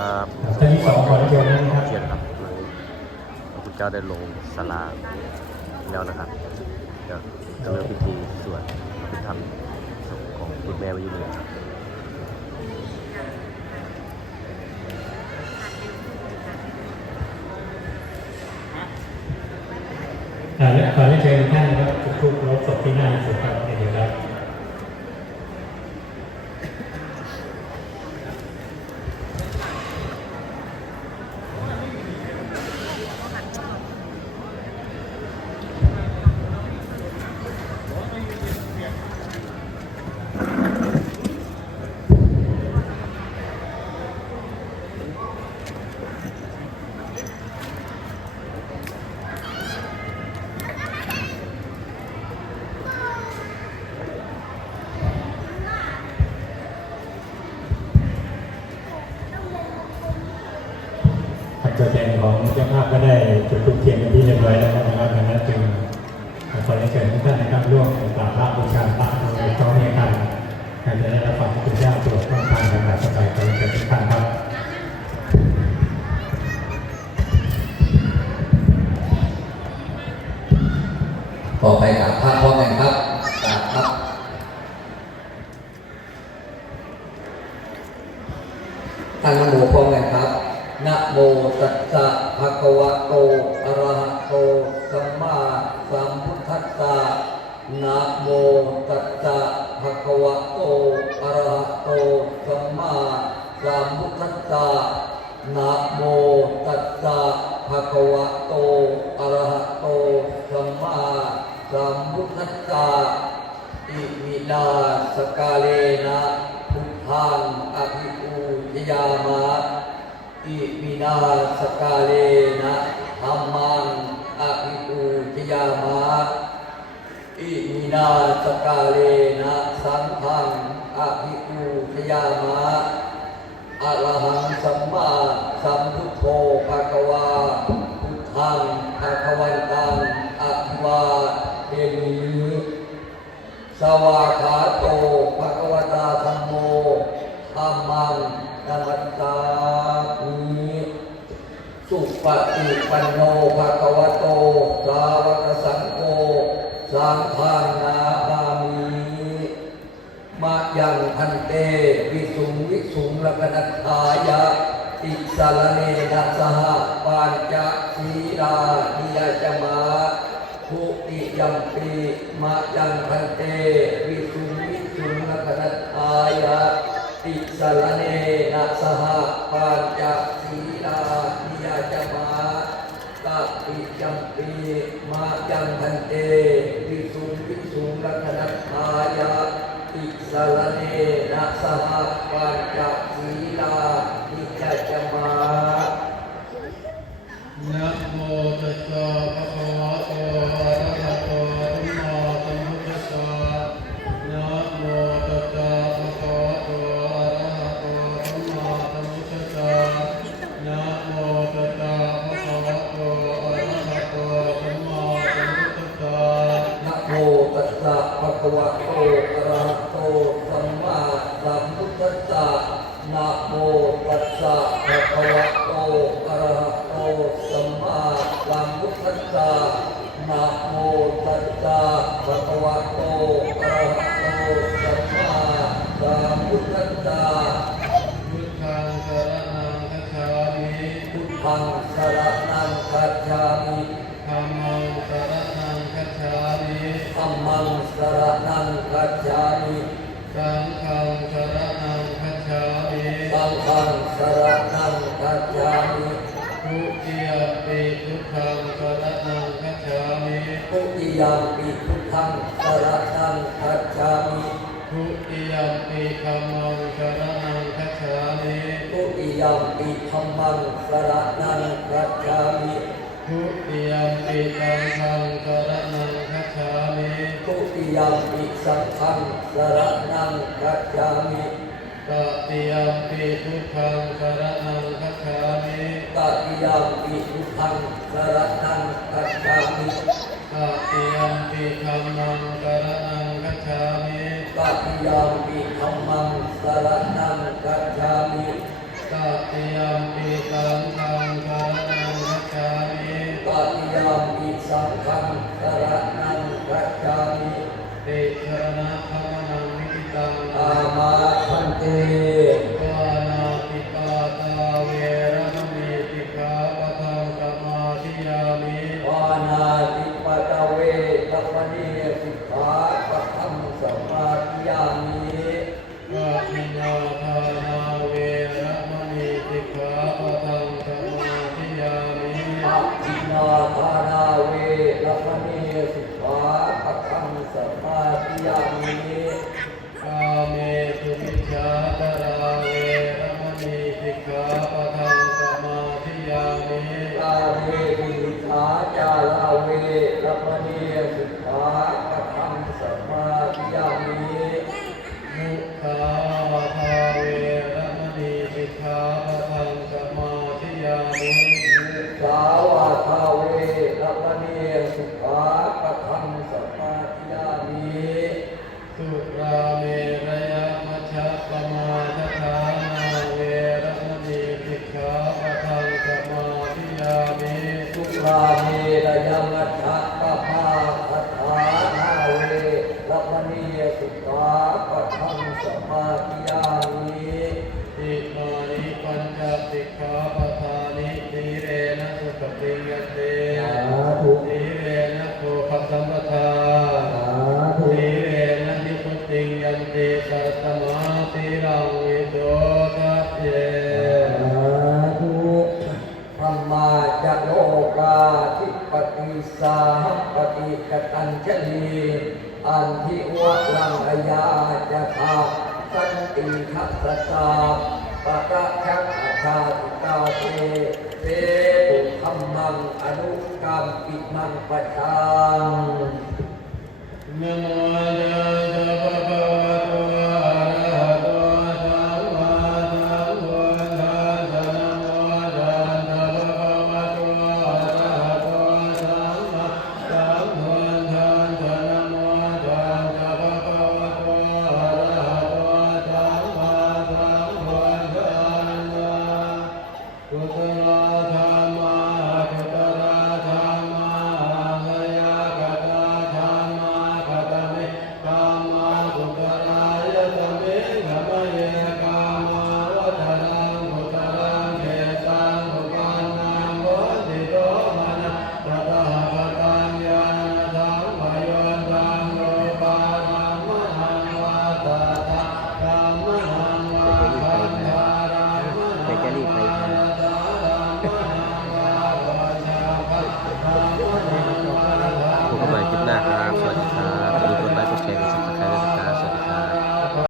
ครับท่านที่สองขอเชิญนะครับเชียนครับพระพุทธเจ้าได้ลงศาลาแล้วนะครับจะเริ่มพิธีสวดอภิธรรมศพของคุณแม่วายุนีครับขอเชิญท่านนะครับจุดธูปเคารพศพที่หน้าสุดครับเดี๋ยวครับตัวแทนของเจ้าภาพก็ได้จุดธูปเทียนเป็นที่เรียบร้อยแล้วนะครับดังนั้นจึงขอเชิญทุกท่านนะครับร่วมกราบพระบูชาพระโดยพร้อมเพรียงกันการจะได้รับฟังพระคุณเจ้าตรวจต้องทานกันแบบสบายใจเชิญทุกท่านครับต่อไปกราบพระพร้อมกันครับกราบครับตั้งนะโมพร้อมกันครับนะโมตัสสะภะคะวะโตอะระหะโตสัมมาสัมพุทธัสสะนะโมตัสสะภะคะวะโตอะระหะโตสัมมาสัมพุทธัสสะนะโมตัสสะภะคะวะโตอะระหะโตสัมมาสัมพุทธัสสะอิมินาสกาเลนะพุทธังอภิปูชยามะอิมินาสกาเลนะธัมมังอภิปูชยามะอิมินาสกาเลนะสังฆังอภิปูชยามะอะระหังสัมมาสัมพุทโธภะคะวาพุทธังภะคะวันตังอภิวาเทมิสวากขาโตภะคะวตาธัมโมธัมมังนัมมัสสามิสุปฏิปันโนภะคะวะโตสาวกสังโฆสังฆังนามามิมะยังพันเตวิสุงวิสุงละกนัตถายะติสารเนนะสหปัญจศีลานิยจมาทุติยัมปีมะยังพันเตวิสุงวิสุงละกนัตถายะติสารเนนะสหปัญจศีลานิยจมาตัติยัมปีมะยังพันเตวิสุงวิสุงละกนัตถายะติสารเนนะสหปัญจศีลานิยจมานะโมตัสสะภะคะวะโตอะระหะโตสัมมาสัมพุทธัสสะนะโมตัสสะภะคะวะโตอะระหะโตสัมมาสัมพุทธัสสะนะโมตัสสะภะคะวะโตอะระหะโตสัมมาสัมพุทธัสสะนะโมตัสสะภะคะวะโตอะระหะโตสัมมาสัมพุทธัสสะนะโมตัสสะภะคะวะโตอะระหะโตสัมมาสัมพุทธัสสะนะโมตัสสะภะคะวะโตอะระหะโตสัมมาสัมพุทธัสสะพุทธังสรณังคัจฉามิ พุทธังสรณังคัจฉามิ ธัมมังสรณังคัจฉามิ ธัมมังสรณังคัจฉามิ สังฆังสรณังคัจฉามิ สังฆังสรณังคัจฉามิ ทุติยมปิพุทธังสรณังคัจฉามิ ทุติยมปิพุทธังสรณังคัจฉามิ ทุติยมปิธัมมังสรณังคัจฉามิ ทุติยมปิธัมมังสรณังคัจฉามิ ทุติยมปิสังฆังสรณังคัจฉามิ ทุติยมปิสังฆังสรณังคัจฉามิ ตติยมปิพุทธังสรณังคัจฉามิ ตติยมปิพุทธังสรณังคัจฉามิ ตติยมปิธัมมังสรณังคัจฉามิ ตติยมปิธัมมังสรณังคัจฉามิ ต ตัติยมปิสังฆังสรณังคัจฉามิ ตติยามปิสังฆังสรณังคัจฉามิ ติสรณะธรรมนังนิพิตัง อามาคันเต ปานาติปาตาเวระมณีสิกขาปะทังสมาธิยามิ ปานาติปะตะเวตะปะนีสิกขาปะทังสมาธิยามิ ปะทินนาทานาเวระมณีสิกขาปะทังสมาธิยามิ อาทินนาทานาเวตะปะนีสิกขาปะทังสมาธิยามิ กาเมสุมิชฌาตราเวระมณีสิกขาปะทังสมาธิยามิ กาเมวิขาจาลาเวตะปะนีสิกขาปะทังสมาธิยามิ มุขาวาทาเวระมณีสิกขาปะทังสมาธิยามิ สาวาทาเวระมณีสิกขาปะทังสมาธิยามิ สุราเมรยมัชฌะปมาทฐานาเวระมณีสิกขาปะทังสมาธิยามิ สุราเมรยมัชฌะปะมาคาถานาเวระมณีสิกขาปะทังสมาธิยามิ อิมานิปัญจสิกขาปทานิสีเรนะสุขติยเต สาธุ สีเรนะโภคสัมปทา สาธุ สีเรนะนิพุติยันติสัตตมาติรังวิโสทัพเย สาธุธรรมาจะโลกาทิปติสาหัปติกตัญชลีอันทิวะลังอยาจะทาสันติทัสสะปะกะชักอาชาติกาเตเตตุธรรมังอนุกรรมปิมังปะชัง นะโมตัสสะภะคะวะโตอะระหะโตสัมมาสัมพุทธัสสะนะโมตัสสะภะคะวะโตอะระหะโตสัมมาสัมพุทธัสสะนะโมตัสสะภะคะวะโตอะระหะโตสัมมาสัมพุทธัสสะกุศลธรรมะกุศลธรรมะสยกตาธรรมะกตมิกามะกุศลายตมิกามะเยกามะวัฏรังกุศลังเกตังกุปันนังโวติโตมนะตถาคตัญญาณธรรมะโยตังโลปาธัมมหังวัฏฏะธัมมหังวะคันธารัมมหัง